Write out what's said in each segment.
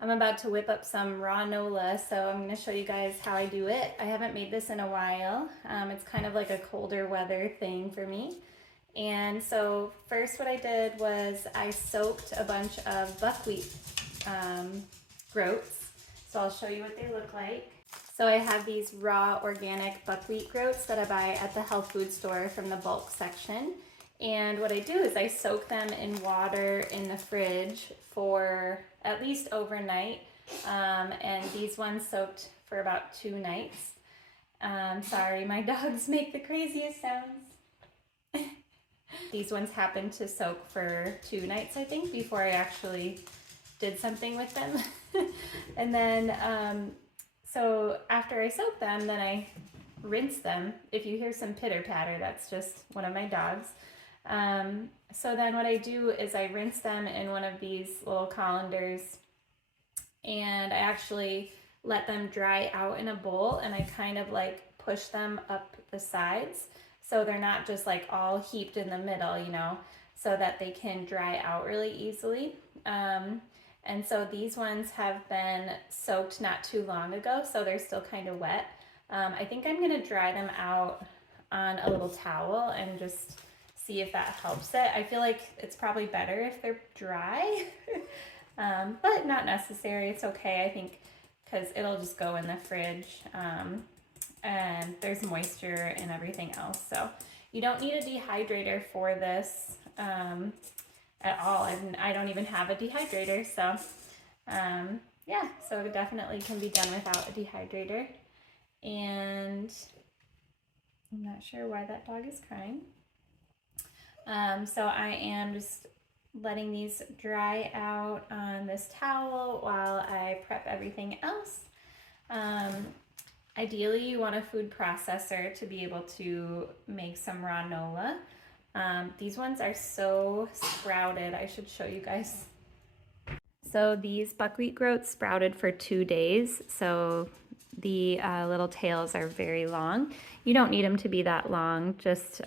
I'm about to whip up some Raw-nola, so I'm going to show you guys how I do it. I haven't made this in a while. It's kind of like a colder weather thing for me. And so first what I did was I soaked a bunch of buckwheat groats. So I'll show you what they look like. So I have these raw organic buckwheat groats that I buy at the health food store from the bulk section. And what I do is I soak them in water in the fridge for at least overnight. And these ones soaked for about 2 nights. Sorry, my dogs make the craziest sounds. These ones happened to soak for 2 nights, I think, before I actually did something with them. And then, so after I soak them, then I rinse them. If you hear some pitter patter, that's just one of my dogs. So then what I do is I rinse them in one of these little colanders, and I actually let them dry out in a bowl, and I kind of like push them up the sides so they're not just like all heaped in the middle, you know, so that they can dry out really easily. And so these ones have been soaked not too long ago, so they're still kind of wet. I think I'm gonna dry them out on a little towel and just see if that helps it. I feel like it's probably better if they're dry, but not necessary. It's okay, I think, because it'll just go in the fridge, and there's moisture and everything else. So you don't need a dehydrator for this at all. I don't even have a dehydrator, so yeah, so it definitely can be done without a dehydrator. And I'm not sure why that dog is crying. So I am just letting these dry out on this towel while I prep everything else. Ideally, you want a food processor to be able to make some Raw-nola. These ones are so sprouted. I should show you guys. So these buckwheat groats sprouted for 2 days. So the little tails are very long. You don't need them to be that long. Just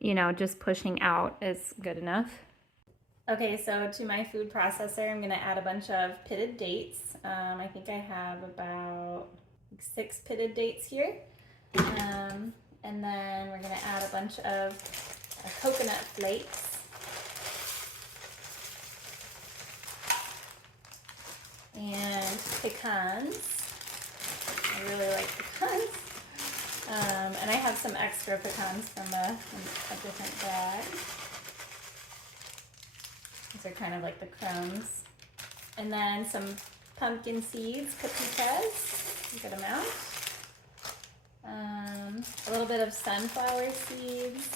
you know, just pushing out is good enough. Okay, so to my food processor, I'm gonna add a bunch of pitted dates. I think I have about 6 pitted dates here. And then we're gonna add a bunch of coconut flakes. And pecans. I really like pecans. And I have some extra pecans from a different bag. These are kind of like the crumbs. And then some pumpkin seeds, pepitas, a good amount. A little bit of sunflower seeds.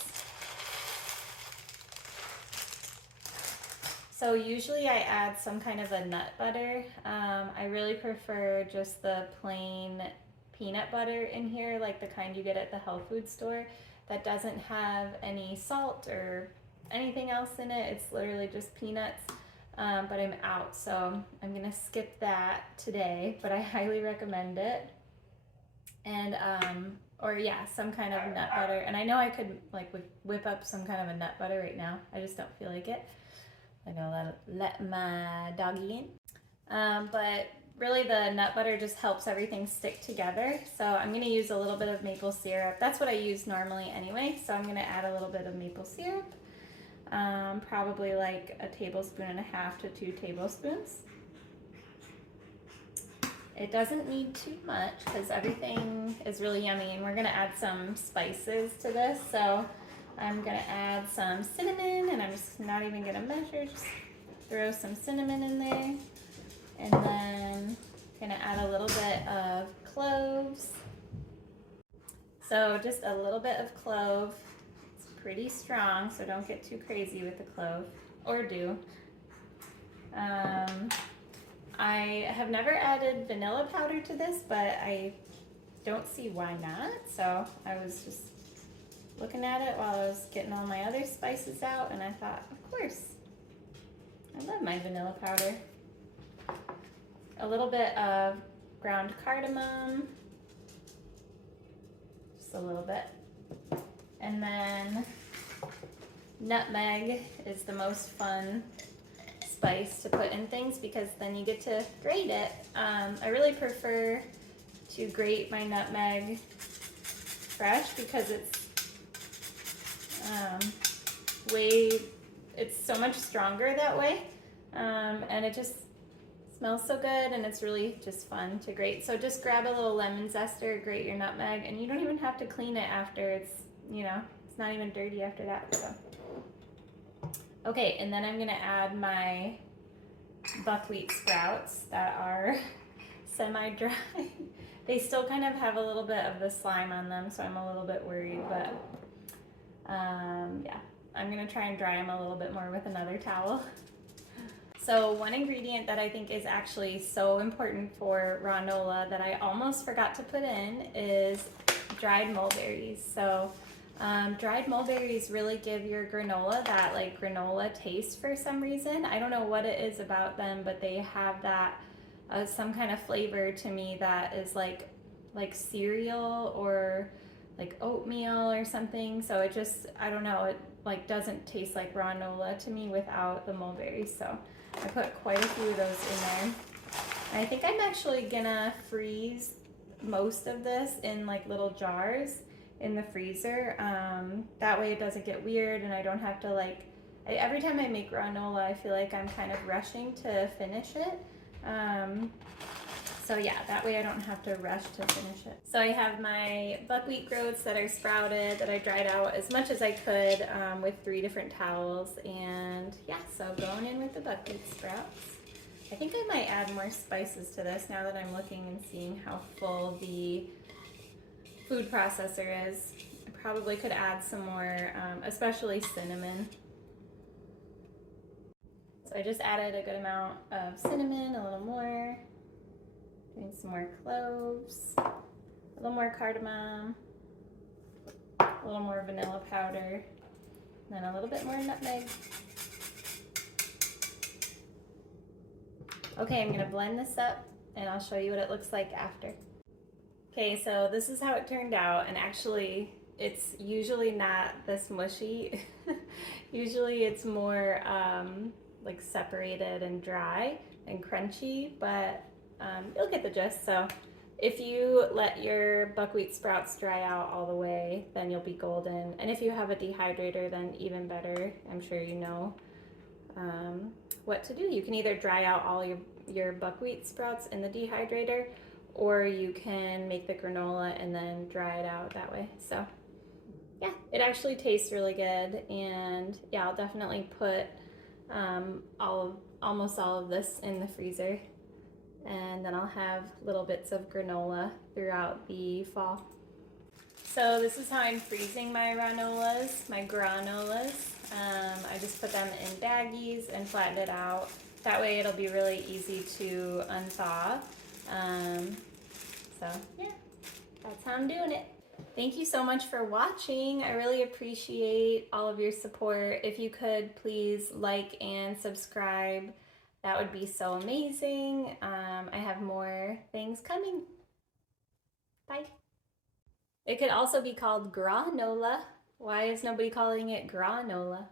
So usually I add some kind of a nut butter. I really prefer just the plain peanut butter in here, like the kind you get at the health food store that doesn't have any salt or anything else in it. It's literally just peanuts, but I'm out, so I'm gonna skip that today, but I highly recommend it. And or yeah, some kind of nut butter. And I know I could like whip up some kind of a nut butter right now. I just don't feel like it. I'm gonna let my doggy in. But really the nut butter just helps everything stick together. So I'm gonna use a little bit of maple syrup. That's what I use normally anyway. So I'm gonna add a little bit of maple syrup. Probably like 1.5 tablespoons to 2 tablespoons. It doesn't need too much because everything is really yummy, and we're gonna add some spices to this. So I'm gonna add some cinnamon, and I'm just not even gonna measure, just throw some cinnamon in there. And then gonna add a little bit of cloves. So just a little bit of clove. It's pretty strong, so don't get too crazy with the clove, or do. I have never added vanilla powder to this, but I don't see why not. So I was just looking at it while I was getting all my other spices out, and I thought, of course, I love my vanilla powder. A little bit of ground cardamom, just a little bit. And then nutmeg is the most fun spice to put in things because then you get to grate it. I really prefer to grate my nutmeg fresh because it's so much stronger that way, and it just smells so good, and it's really just fun to grate. So just grab a little lemon zester, grate your nutmeg, and you don't even have to clean it after. It's, you know, it's not even dirty after that. So okay, and then I'm gonna add my buckwheat sprouts that are semi-dry. They still kind of have a little bit of the slime on them, so I'm a little bit worried, but yeah, I'm gonna try and dry them a little bit more with another towel. So one ingredient that I think is actually so important for Raw-nola that I almost forgot to put in is dried mulberries. So dried mulberries really give your granola that like granola taste for some reason. I don't know what it is about them, but they have that some kind of flavor to me that is like cereal or like oatmeal or something. So it just, I don't know, it like doesn't taste like Raw-nola to me without the mulberries. So I put quite a few of those in there. I think I'm actually gonna freeze most of this in like little jars in the freezer. That way it doesn't get weird and I don't have to like, every time I make Raw-nola, I feel like I'm kind of rushing to finish it. So yeah, that way I don't have to rush to finish it. So I have my buckwheat groats that are sprouted that I dried out as much as I could with 3 different towels. And yeah, so going in with the buckwheat sprouts. I think I might add more spices to this now that I'm looking and seeing how full the food processor is. I probably could add some more, especially cinnamon. So I just added a good amount of cinnamon, a little more. Doing some more cloves, a little more cardamom, a little more vanilla powder, and then a little bit more nutmeg. Okay, I'm gonna blend this up and I'll show you what it looks like after. Okay, so this is how it turned out, and actually it's usually not this mushy. Usually it's more like separated and dry and crunchy, but you'll get the gist. So if you let your buckwheat sprouts dry out all the way, then you'll be golden. And if you have a dehydrator, then even better. I'm sure you know what to do. You can either dry out all your buckwheat sprouts in the dehydrator, or you can make the granola and then dry it out that way. So yeah, it actually tastes really good. And yeah, I'll definitely put almost all of this in the freezer. And then I'll have little bits of granola throughout the fall. So this is how I'm freezing my Raw-nolas, my granolas. I just put them in baggies and flattened it out. That way it'll be really easy to unthaw. So yeah, that's how I'm doing it. Thank you so much for watching. I really appreciate all of your support. If you could please like and subscribe, that would be so amazing. I have more things coming. Bye. It could also be called Granola. Why is nobody calling it Granola?